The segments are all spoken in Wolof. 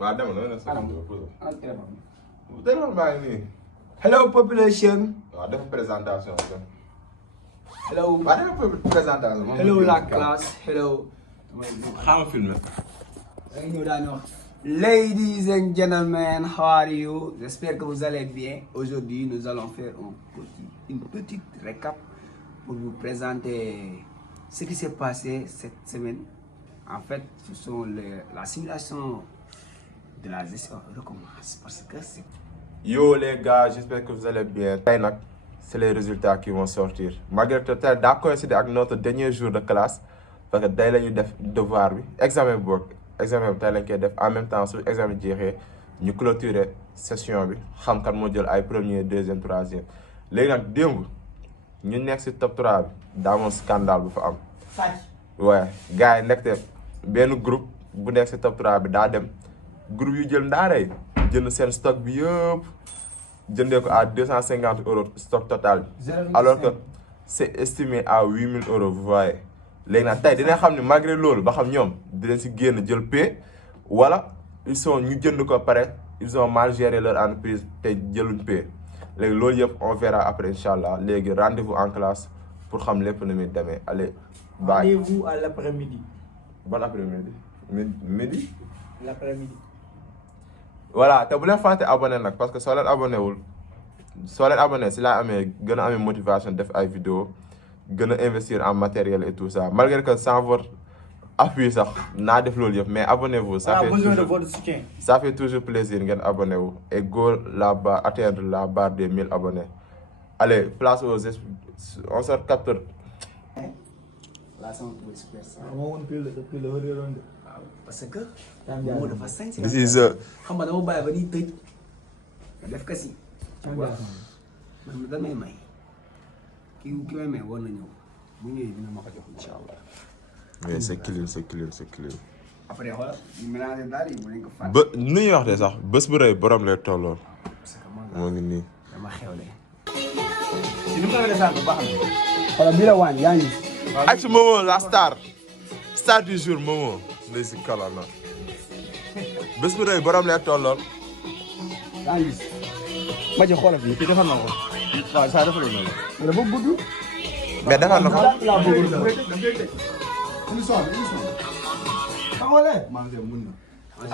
waaw dama noonu la sa téléphone baa ngi nii. Hello population. waaw dafa présentation bi. Hello. waaw dafa présentation. Hello la classe. Hello. xaaral filmé. Ladies and gentlemen, how are you? J'espère que vous allez bien. Aujourd'hui, nous allons faire une petite récap pour vous présenter ce qui s'est passé cette semaine. En fait, ce sont la simulation de la gestion recommence parce que c'est... Yo les gars, j'espère que vous allez bien. Tey nag, c'est les résultats qui vont sortir. Malgré que tey daa coïncider ak notre dernier jour de classe parce que tey la ñu def devoir bi examen bi boog examen bi tey lañ koy def en même temps su examen jeexee ñu clôturer session bi xam kan moo jël ay premier deuxième troisième léegi nag démb ñu nekk si top 3 bi daa moom scandale bu fa am. waaye gars yi nekk benn groupe bu nekk si top 3 bi daa dem groupe yu jël ndaarey jënd seen stock bi yëpp jëndee ko à 250 € stock total bi alors que c'est estimé à 8000 €, vous voyez. léegi nag tey dina xam ne malgré loolu ba xam ñoom dinañ si génn jël paie wala ils sont ñu jënd ko pare ils ont mal géré leur entreprise te jëluñ paie léegi loolu yëpp on verra après incha allah léegi rendez-vous en classe pour xam lépp nu muy demee allez. bye Rendez-vous à l'après-midi. Bon après-midi. Midi. L'après-midi. voilà te bu leen fàtte abonné nag parce que soo leen abonné si laa amee gën a amee motivation def ay vidéo gën a investir en matériel et tout ça malgré que sans votre appui sax naa def loolu yëpp mais abonnez-vous. Ça fait besoin de votre soutien. Ça fait toujours plaisir ngeen abonné wu et go là-bas atteindre la barre des 1000 abonnés. Allez, place aux on se capte. parce que moo dafa sañ si This is xam nga dama bàyyi ba di tëj def ko si waaw man damay may ki may may war na ñëw bu ñëwee dina ma ko jox incha allah. mais c'est clean. après xoolal ñu mélangé daal yi mu nañ ko fàtte. ba nu ñuy wax de sax bés bu rëy borom lay tolloon parce que man moo ngi nii. dama xewle. si ni mu ko defee baax na. xoolal bii la waan yaa ngi. ak si Momo la star du jour Momo ndey si kala na bés bu rëy borom lay tolloon. yaa ngi ma ci xoolal fii. Kii defar na ko. waaw saa defal na la. dafa gudd. mais defal na ko.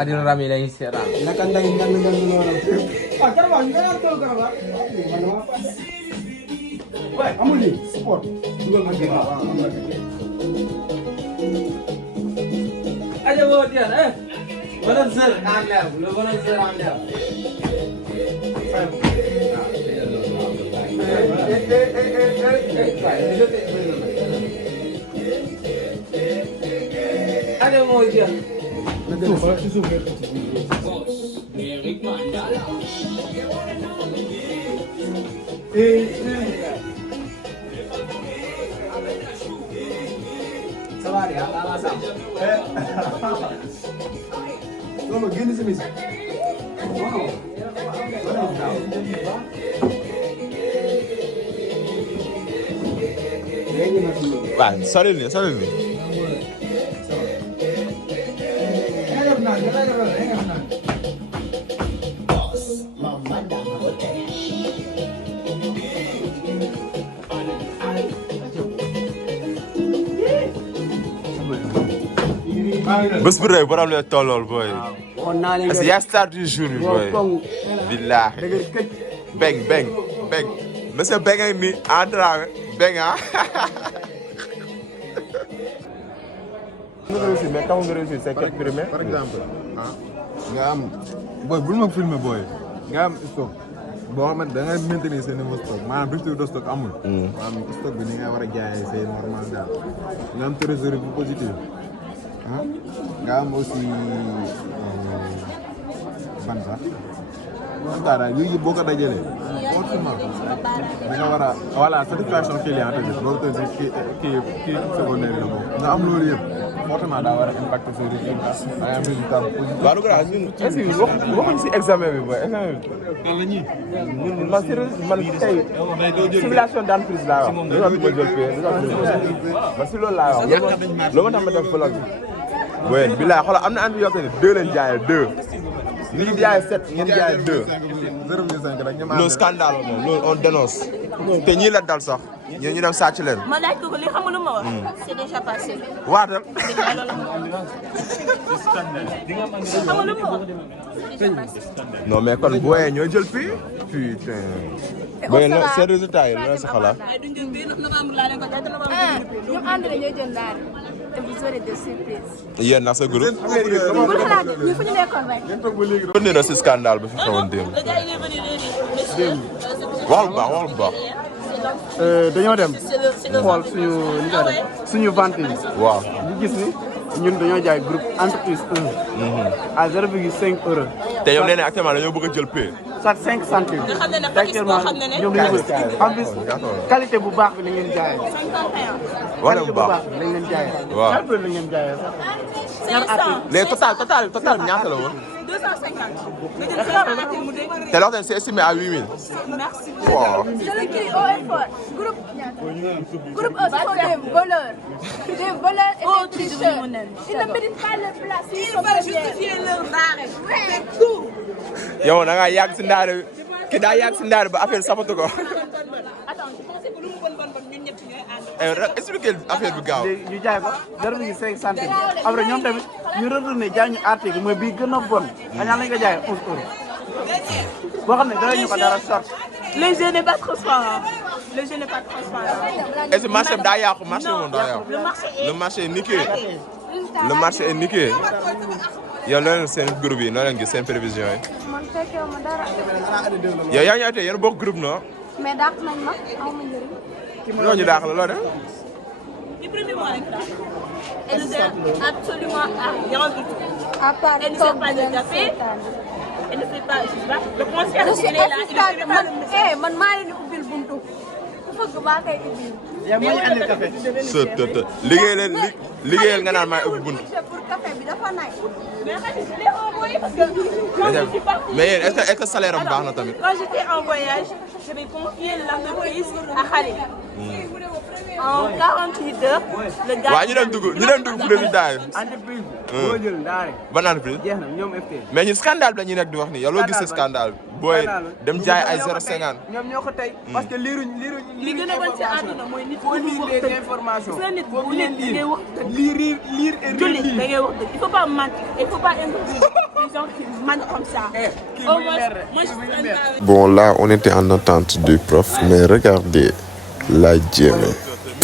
Adil Rami lay seetaan. naka ndey ngan loolu. ah garabaa ñu gën a toll garabaa. waaye amul lii support. dugal ma génn waaw amul la. Aja boo diyan volontaire en l'air, le volontaire en l'air. Aja moo diyan. Ça va bien, ça va ça. Non, mais génn si mis. waaw soril ni bés bu rëy borom lay tollool booy. parce que yaa star du jour bi booy. billaahi. beng monsieur Beng ak ni Dramé Beng ah. nga réussir mais taxul nga réussir c'est quel primé. par exemple nga am booy bul ma filmer booy nga am stock boo xamante da ngay maintenir seen niveau stock maanaam rupture de stock amul. maanaam stock bi ni nga war a jaayee c'est normal daal nga am trésorerie bu positif nga am aussi ban sax daal yooyu yëpp boo ko dajalee forcément da nga war a voilà satisfaction client tamit loolu tamit kii secondaire la moom nga am loolu yëpp forcément daa war a impacter sa résultat ay am résultat positif. waaw lu grave ñun est-ce que waxuñ si examen bi booy examen bi. loolu la ñuy. ñun man tey simulation d'entreprise laa wax. lu tax ma jël pay lu tax ma jël man si loolu laa wax. loolu ma tax ma def vlog bi. booy bilaay xoolal am na ànd yoo xam ne 2 leen jaayee 2. ni ñu jaayee 7 ngeen jaayee 2. 0,5 rek ñoom loolu scandale la moom loolu on dénonce. te ñii la dal sax ñoo ñu dem sàcc leen. ma laaj ko li xam nga lu ma wax. c'est déjà passé. waatal. xam nga lu ma wax. non mais kon booyee ñoo jël fii. putain. booy na seen résultat yi loolu sa xalaat. ñoom ànd na ñooy jël ndaare te vous aurez des surprises. yéen nag sa groupe. bul xalaat ñu fu ñu nekkoon rek. kon na si scandale bi fi xewoon démb. wax lu baax wax lu baax. dañoo dem xool suñu vente yi. waaw. ñu gis ni ñun dañoo jaay groupe entreprise 1. à 0,5 euros. te yow nee na actuellement dañoo bëgg a jël paie. soit 5 centimes. actuellement ñoom dañoo bëgg en plus qualité bu baax bi la ngeen jaayee. wala bu baax qualité bu baax bi lañ leen jaayee. waaw ñaar la ngeen jaayee sax. 500. léegi total bi ñaata la woon. 250. te loo xam ne c'est estimé à 8000. Merci. waaw. Je le crie haut et fort. Groupe E, ce sont des voleurs. Des voleurs et des tricheurs. Ils ne méritent pas leur place. Ils veulent justifier leur ndaare. C'est tout. yow da ngaa yàgg si ndaare ki daa yàgg si ndaare ba affaire safatu ko. Attends, je pensais que lu mu bon ñun ñëpp ñooy ànd. expliquer affaire bi gaaw. léegi ñu jaay ko 0,5 centimes. après ñoom tamit ñu retourné jaay ñu article mooy bii gën a bon. xanaa lañ ko jaayee 11 euros. boo xam ne danañu ko dara sorti. Le jeu n'est pas transparent. Le jeu n'est pas transparent. est-ce que marché bi daa yàqu marché bi moom daa yàqu. le marché est niqué. le marché est niqué. yow loolu seen groupe yi noo leen gis seen prévision yi. man fekkee ma dara. yow yaa ngi ñëw tey yéen bokk groupe non. mais dàq nañ ma aw ma njëriñ. ñoo ñu daax la loo def. Du premier mois, elle ne sert absolument à rien du tout. à part Elle ne sert pas de café. Elle ne fait pas, je sais pas, le concierge, je suis il est là, il ne assistante fait pas le message. man maa leen di ubbil buntu ku fëgg maa koy ubbil. yaa moo ñu andil café. liggéeyal nga naan maay ubbi bunt. pour café bi dafa nay. Mais je l'ai envoyé parce que quand je suis partie. mais yéen est-ce que salaire am baax na tamit. Quand j'étais en voyage, j'avais confié l'entreprise à Khalid. En 48 heures, le gars. waaw ñu dem dugg pour résultat yi. entreprise bi. boo jël ndaare. ban entreprise. jeex na ñoom FT. mais ñun scandale bi la ñuy nekk di wax nii yow loo gis scandale booy dem jaay ay 0,50. ñoom ñoo ko tey. parce que liiruñ li gën a bon ci àdduna mooy nit faut ku lire wax les dëgg. informations. Gis nga nit faut bu bien nit da ngay wax dëgg. lire et Jullit da relire. ngay wax dëgg. Il faut pas mentir. Il faut pas introduire des gens qui mentent comme ça. kii Au muy moins, mer moi je kii muy traîne mer. pas avec. Bon, là, on était en attente du prof, mais regardez, la Djemé.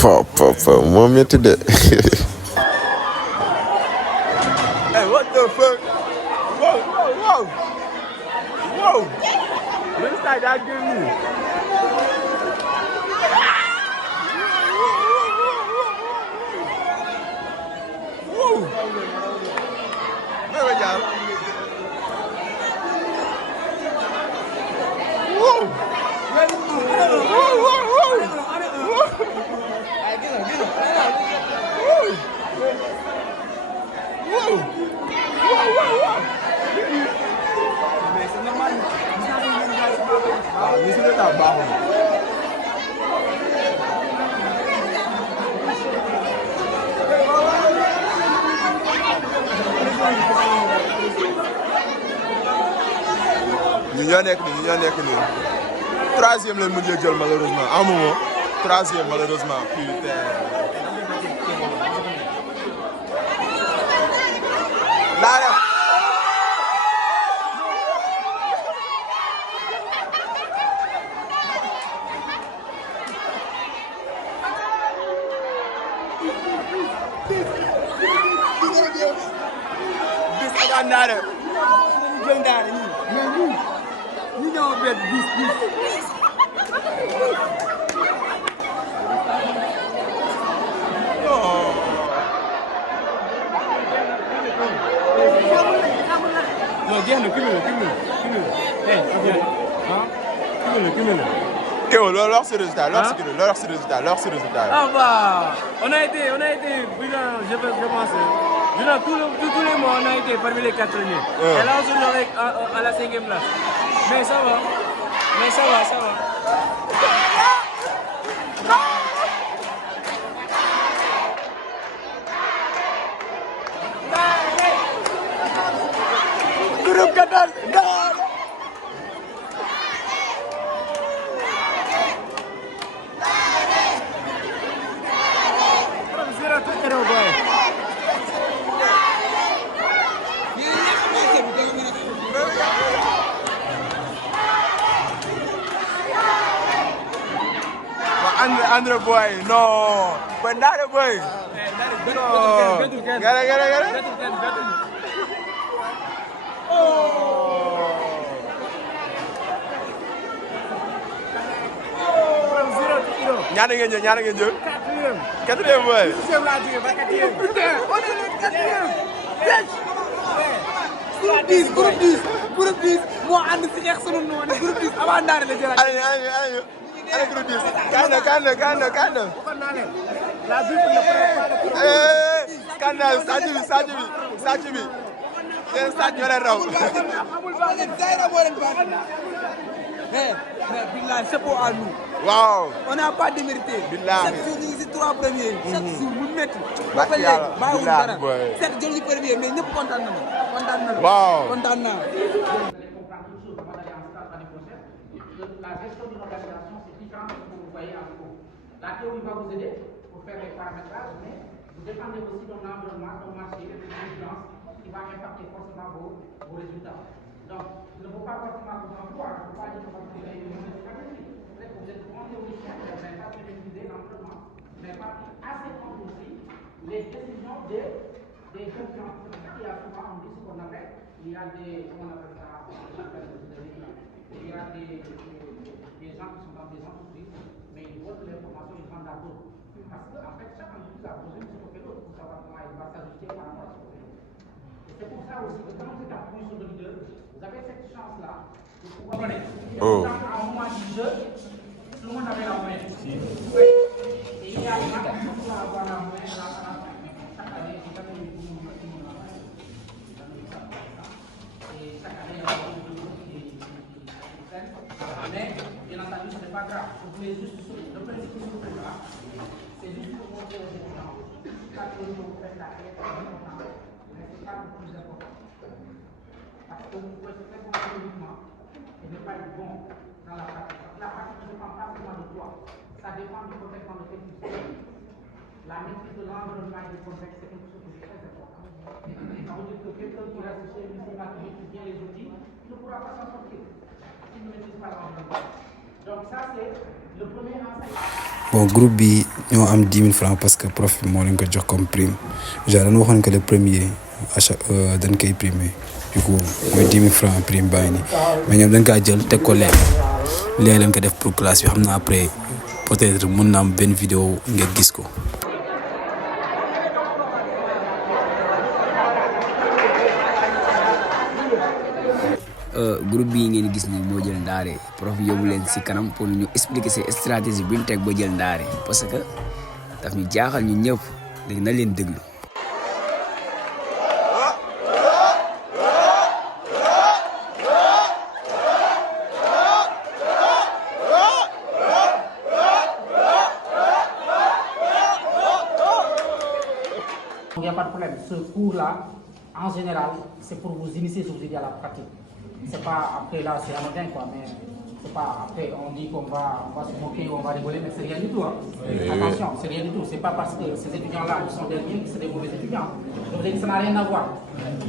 Papa, moi, mettez de. Hey, what the fuck? Wow. Résultat yi daa génn nii. Wow. May jaar. Wow. waaw ñu si résultat baaxul. ñu ñoo nekk nii troisième lañ mujjee jël malheureusement à un moment troisième malheureusement putain. laa def. bis ak ndaare. jël ndaare ñii. mais ñu ñëw bet bis. non jeex na cumulé. Cumulé. Kéwél loolu wax si résultat loolu wax si résultat Ah bah, on a été brillant, je pense. Durant tous les mois, on a été parmi les 4 premiers. Et là, aujourd'hui, on est à la 5e place. Mais ça va. Andre boy, no. But not a boy. No. Get it. Ñaata ngeen jël? Quatrième boy. Groupe 10 moo ànd si xeex sunu noonu groupe 10 avant ndaare la jëlaat. Allez groupe 10. Kan na. La vie pour le Kan na Sadji bi. Seen Sadji ñoo leen raw. Mais billahi c'est pour à nous. Waaw. On n'a pas démérité. Billahi. Chaque jour ñu ngi si 3 premiers. Chaque jour mu métti. Ba ba yàlla léegi bàyyiwul billahi dara. boy. Chaque jël li premier mais ñëpp kontaan nañu. Waaw. Kontaan naa. La gestion d'une organisation, c'est différent de ce que vous voyez en cours. La théorie va vous aider pour faire les paramétrages, mais vous dépendez aussi d'un environnement, d'un marché, d'une influence qui va impacter forcément vos résultats. Donc, il ne faut pas forcément vous en vouloir, il ne faut pas dire que vous avez une mauvaise stratégie. Peut-être que vous êtes bon théoricien, vous n'avez pas maîtrisé l'environnement, vous n'avez pas pris assez compte aussi les décisions des concurrents. C'est pour ça qu'il y a souvent, on dit ce qu'on appelle, il y a des, comment on appelle ça, il y a des gens qui sont dans des entreprises, mais ils volent l'information, ils vendent à d'autres. Parce qu'en fait, chaque entreprise a besoin de ce que fait l'autre pour savoir comment il va s'ajuster par rapport à ce que fait l'autre. Et c'est pour ça aussi que quand vous êtes en position de leader, vous avez cette chance-là de pouvoir donner. Et à un moment du jeu, tout le monde avait la main. Et il y a des gens qui vont avoir la main à la fin. Chaque année, vous avez eu tout le monde qui a la main. Et chaque année, il y a mais, bien entendu, ce n'est pas grave. Vous voulez juste le principe là, c'est juste pour montrer aux étudiants quand vous faites la tête, c'est important, mais ce n'est pas le plus important. Parce que vous pouvez être très bon théoriquement et ne pas être bon dans la pratique. La pratique ne dépend pas seulement de toi, ça dépend du contexte dans lequel tu es. La maîtrise de l'environnement et du contexte, c'est quelque chose de très important. Ça veut dire que quelqu'un qui reste chez lui, qui maîtrise bien les outils, il ne pourra pas s'en sortir. Bon groupe bi ñoo am 10 000 francs parce que prof bi moo leen ko jox comme prime genre dañu waxoon que le premier à chaque dañ koy primer du coup mooy 10 000 francs prime baa ngi nii mais ñoom dañ kaa jël teg ko léegi lañ ko def pour classe bi xam naa après peut-être mën na am benn vidéo ngeen gis ko. groupe bii ngeen gis ni moo jël ndaare prof yóbbu leen si kanam pour ñu expliquer ces stratégie bi ñu teg ba jël ndaare parce que daf ñu jaaxal ñu ñëpp léegi na leen déglu. Il n'y a pas de problème. Ce cours-là, en général, c'est pour vous initier, je vous ai dit, à la pratique. C'est pas après là, c'est anodin quoi, mais c'est pas après on dit qu'on va se moquer, on va rigoler, mais c'est rien du tout. Hein. Oui. Attention, c'est rien du tout. C'est pas parce que ces étudiants-là, ils sont derniers que c'est des mauvais étudiants. Je vous ai dit, ça n'a rien à voir.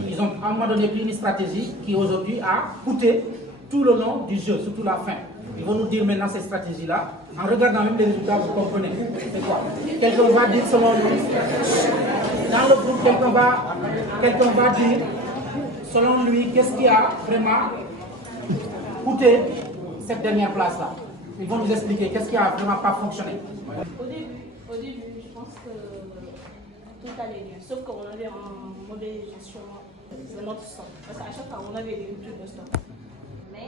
Ils ont à un moment donné pris une stratégie qui aujourd'hui a coûté tout le long du jeu, surtout la fin. Ils vont nous dire maintenant cette stratégie-là, en regardant même les résultats, vous comprenez. C'est quoi? Quelqu'un va dire selon lui, dans le groupe, quelqu'un va dire selon lui, qu'est-ce qui a vraiment coûté cette dernière place-là? Ils vont nous expliquer qu'est-ce qui a vraiment pas fonctionné. Au début, je pense que tout allait bien, sauf qu'on avait une mauvaise gestion de notre stock. Parce qu'à chaque fois, on avait des ruptures de stock. Mais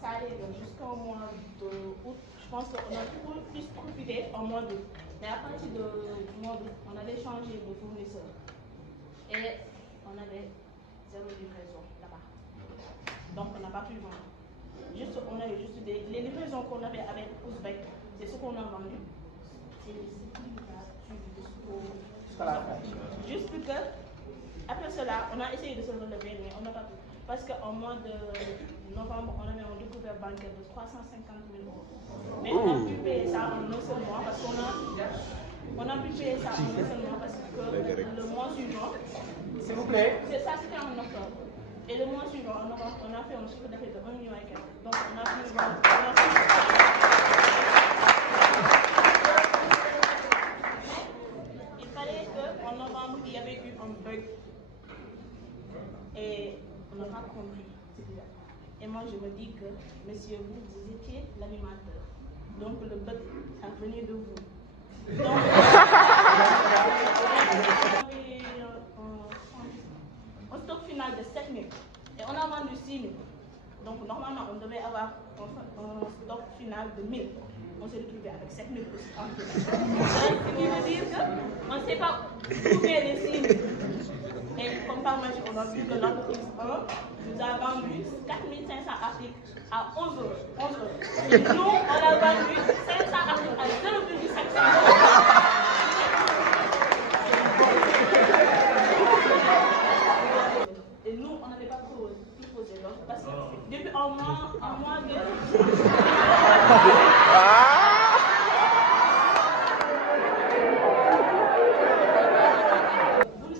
ça allait bien jusqu'au mois d'août. Je pense qu'on a plus profité au mois d'août. Mais à partir du mois d'août, on avait changé de fournisseur. Et on avait zéro livraison là-bas. Donc on n'a pas pu vendre. On avait juste les livraisons qu'on avait avec Ouzbek, c'est ce qu'on a vendu. C'est ce qui a suivi jusqu'à la fin. Juste que, après cela, on a essayé de se relever, mais on n'a pas pu. parce qu'en mois de novembre, on avait un découvert bancaire de 350 000 €. Mais on a pu payer ça en un seul mois parce qu'on a pu payer ça en un seul mois parce que le mois suivant, s'il vous plaît. c'est ça, c'était en octobre. Et le mois suivant, en novembre, on a fait un chiffre d'affaires de 1 million et quelques. Donc on a pu vendre. Il fallait qu'en novembre, il y avait eu un bug. Et on n'a pas compris. Et moi, je me dis que, monsieur, vous étiez l'animateur. Donc le bug, ça venait de vous. Donc, un stock final de 7 000 et on a vendu 6 000. Donc normalement on devait avoir un stock final de 1 000. On s'est retrouvé avec 7 000 aussi. Ce qui veut dire qu'on ne sait pas où met les 6 000. Et comme par magie, on a vu que l'entreprise 1 nous a vendu 4 500 articles à 11 €. Et nous, on a vendu 500 articles à 0,5 €. Et nous, on n'avait pas proposé l'offre parce que depuis un mois de...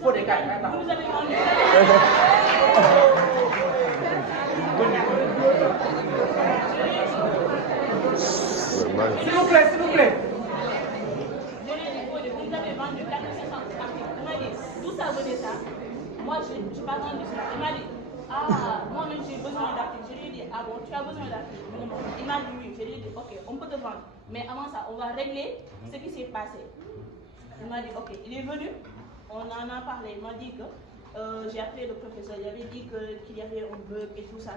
Vous nous avez vendu... S'il vous plaît, s'il vous plaît. Vous nous avez vendu 4 500 articles. Il m'a dit, d'où ça venait ça? Moi, je n'ai pas vendu cela. Il m'a dit, moi-même j'ai besoin d'articles. Je lui ai dit, ah bon, tu as besoin d'articles? Il m'a dit oui. Je lui ai dit, ok, on peut te vendre. Mais avant ça, on va régler ce qui s'est passé. Il m'a dit, ok, il est venu, on en a parlé. Il m'a dit que j'ai appelé le professeur, il avait dit qu'il y avait un bug et tout ça.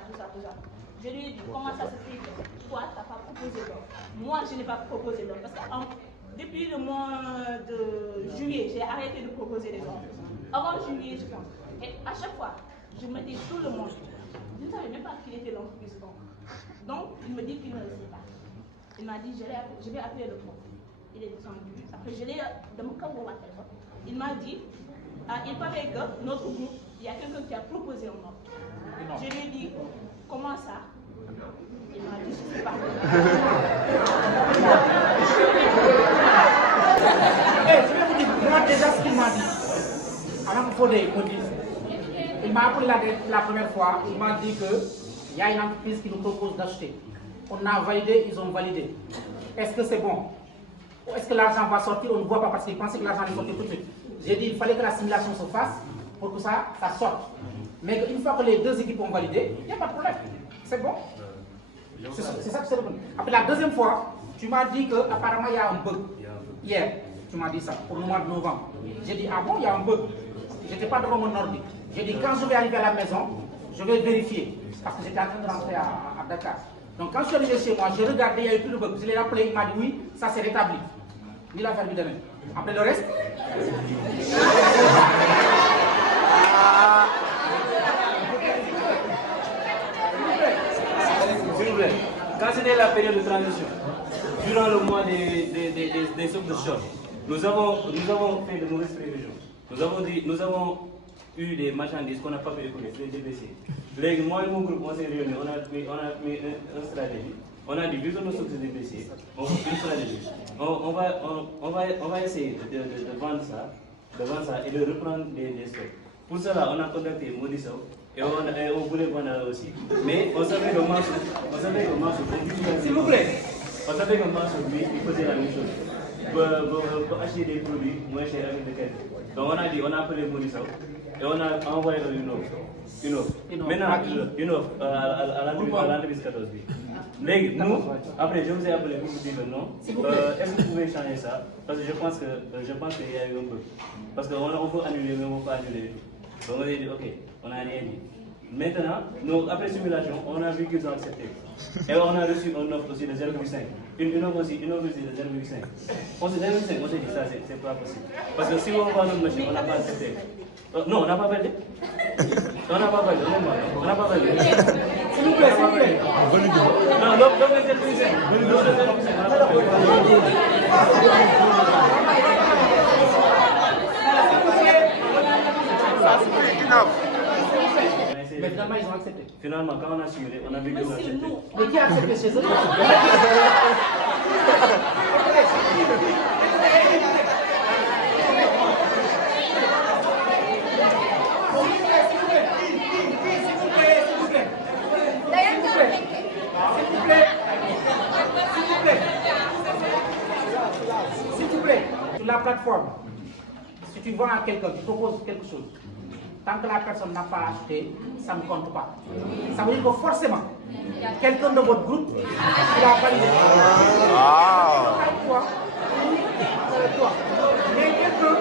Je lui ai dit, comment ça se fait que toi, tu n'as pas proposé l'offre? Moi, je n'ai pas proposé l'offre parce que depuis le mois de juillet, j'ai arrêté de proposer les offres. Avant juillet, je pense. Et à chaque fois, je mettais tout le monde. Je ne savais même pas qu'il était l'entreprise. Donc, il me dit qu'il ne le sait pas. Il m'a dit, je vais appeler le prof. Il est descendu. Après, je l'ai de mon téléphone. Il m'a dit, il paraît que notre groupe, il y a quelqu'un qui a proposé un offre. Je lui ai dit, comment ça? Il m'a dit, je ne sais pas. Je vais vous dire, moi déjà ce qu'il m'a dit, avant qu'il faut des dise, il m'a appelé la première fois, il m'a dit qu'il y a une entreprise qui nous propose d'acheter. On a validé, ils ont validé. Est-ce que c'est bon? Est-ce que l'argent va sortir? On ne voit pas parce qu'ils pensaient que l'argent allait sortir tout de suite. J'ai dit qu'il fallait que la simulation se fasse pour que ça sorte. Mais une fois que les deux équipes ont validé, il n'y a pas de problème. C'est bon. C'est ça que c'est le bon. Après la deuxième fois, tu m'as dit qu'apparemment il y a un bug. Hier, tu m'as dit ça, pour le mois de novembre. J'ai dit, ah bon, il y a un bug. Je n'étais pas devant mon ordi. J'ai dit, quand je vais arriver à la maison, je vais vérifier. Parce que j'étais en train de rentrer à Dakar. Donc quand je suis arrivé chez moi, j'ai regardé, il n'y a eu plus de bug. Je l'ai rappelé, il m'a dit oui, ça s'est rétabli. Il a fallu demain. Après le reste. S'il vous plaît, quand c'était la période de transition, durant le mois des stocks de short, nous avons fait de mauvaises prévisions. Nous avons eu des marchandises qu'on n'a pas pu écouler, les DPC. Moi et mon groupe, on s'est réunis, on a mis une stratégie. On a dit, vu que nos stocks de DPC, on fait une stratégie. On va essayer de vendre ça et de reprendre des stocks. Pour cela, on a contacté Modiso et on voulait vendre aussi. Mais on savait que Mansour, s'il vous plaît, on savait que Mansour, lui, il faisait la même chose. Pour acheter des produits moins chers avec des qualités. Donc on a dit, on a appelé Modiso et on a envoyé une offre. Maintenant, une offre à l'entreprise 14 B. Nous, après, je vous ai appelé pour vous dire le nom. Est-ce que vous pouvez changer ça? Parce que je pense qu'il y a eu un peu. Parce qu'on veut annuler, mais on ne veut pas annuler. Donc on a dit, ok, on n'a rien dit. Maintenant, après simulation, on a vu qu'ils ont accepté. Et on a reçu une offre aussi de 0,5. Une offre aussi de 0,5. On s'est dit, ça, c'est pas possible. Parce que si on vend notre machine, on n'a pas accepté. Non, on n'a pas validé. On n'a pas validé. On n'a pas validé. S'il vous plaît, s'il vous plaît. Non, l'offre de 0,5. Mais dans Finalement, ils ont accepté. Finalement, quand on a signé, on a vu qu'ils ont accepté. Mais qui a accepté chez eux? S'il te plaît, sur la plateforme, si tu vends à quelqu'un, tu proposes quelque chose, tant que la personne n'a pas acheté, ça ne compte pas. Ça veut dire que forcément, quelqu'un de votre groupe, il a validé. Toi. Mais quelqu'un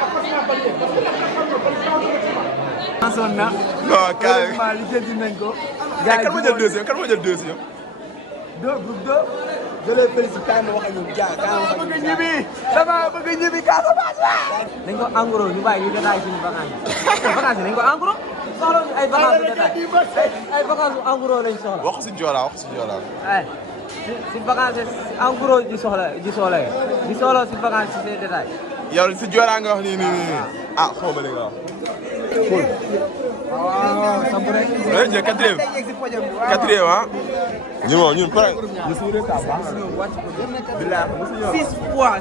a forcément validé. Parce que la plateforme ne valide pas automatiquement. Non, carré. Kan moo jël deuxième? Kan moo jël deuxième? Groupe 2. Je les félicite quand même wax ak ñoom jaay quand même. Dama bëgg ñibbi Casamance la. Dañ ko en gros ñu bàyyi ñu détail suñu vacances. Vacances dañ ko en gros. Soxla ñu ay vacances de détail. Ay vacances en gros lañ soxla. Wax si Joola. Si vacances en gros di soxla. Di soxla si vacances si c'est détail. Yow si Joola nga wax nii. Ah, xaw ma li nga wax. Waaw, sampu rek. Ouais, j'ai quatrième, hein. Ñun pare.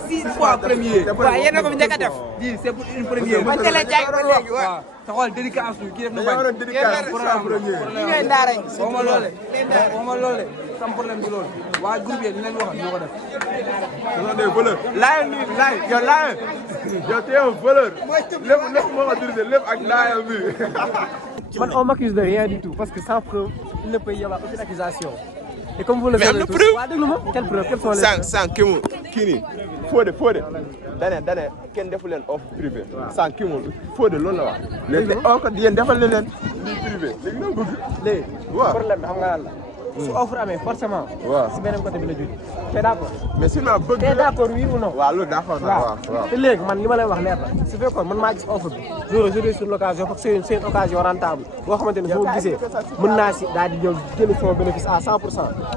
6 fois premier. Waaw, yéen a ko fi njëkk a def. Di c'est pour une première. Ba télé jaay ko léegi waaw. Taxawal dédicace ki def na bañ. Dédicace premier. Ñi ngay ndaare. Waxuma loole. Sam problème bi loolu. Waa groupe yi dinañ wax ñoo ko def. Ce sont des voleurs. Laay. Yow t'es un voleur. Lépp moo ko dirigé lépp ak laayam bi. Man on m'accuse de rien du tout parce que sans preuve, il ne peut y avoir aucune accusation. Et comme vous le Mais savez am na tous, preuve. waa déglu ma, quelle preuve? Quelles sont les preuves? Sànq kii nii Fodé dane kenn defu leen offre privée. Sànq kii moom Fodé loolu la wax. léegi ko yéen defal leen lii privé léegi nga bëgg. Léegi waaw problème bi xam nga lan la. Su offre amee forcément. waaw si beneen côté bi la jógee. T'es d'accord? mais sinon bëgg T'es d'accord oui ou non? waaw loolu d'accord na waaw. Te léegi man li ma lay wax leer la su fekkoon man maa gis offre bi j'aurais sur l'occasion parce que c'est une occasion rentable boo xamante ne boo gisee mën naa si daal di ñëw jël sama bénéfice à 100%.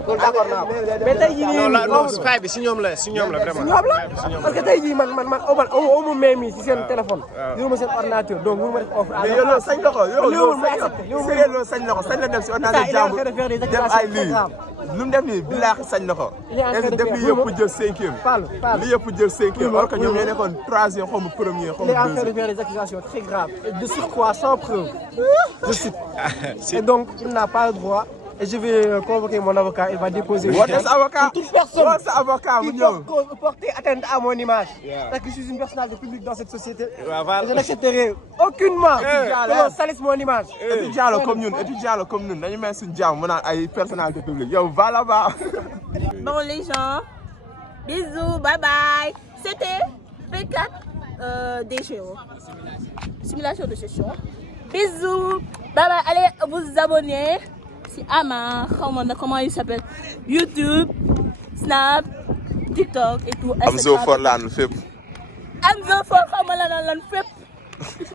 Loolu d'accord naa ko mais tey jii nii fay bi si ñoom la vraiment. ñoom la parce que tey jii man amu même si seen téléphone. yoruma seen ordinateur donc mënu ma def offre. mais yow loolu sañ la ko loolu sañ la dem si ordinateur jàmbur dem ay lii lu mu def nii billaahi sañ la ko. def li yëpp jël 5e. li yëpp jël 5e alors que ñoom ñoo nekkoon 3e xaw ma 1er xaw ma 2e. Il est en train de faire des accusations très graves et de surcroît sans preuve. Je cite. Et donc il n'a pas le droit. Et je vais convoquer mon avocat, il va déposer une plainte pour toute personne qui peut porter atteinte à mon image. Parce que je suis une personnalité publique dans cette société. Et je n'accepterai aucunement que l'on salisse mon image. étudiant la comme ñun dañu mel suñu jàmm mu naan ay personnalité publique yow va là-bas. Bon les gens, bisous, bye bye. C'était P4 DGO. Simulation de gestion. Bisous, bye bye. Allez vous abonner. Si Ama, comment il s'appelle, YouTube, Snap, TikTok et tout. Amzo for lan fépp. Amzo for lan fépp.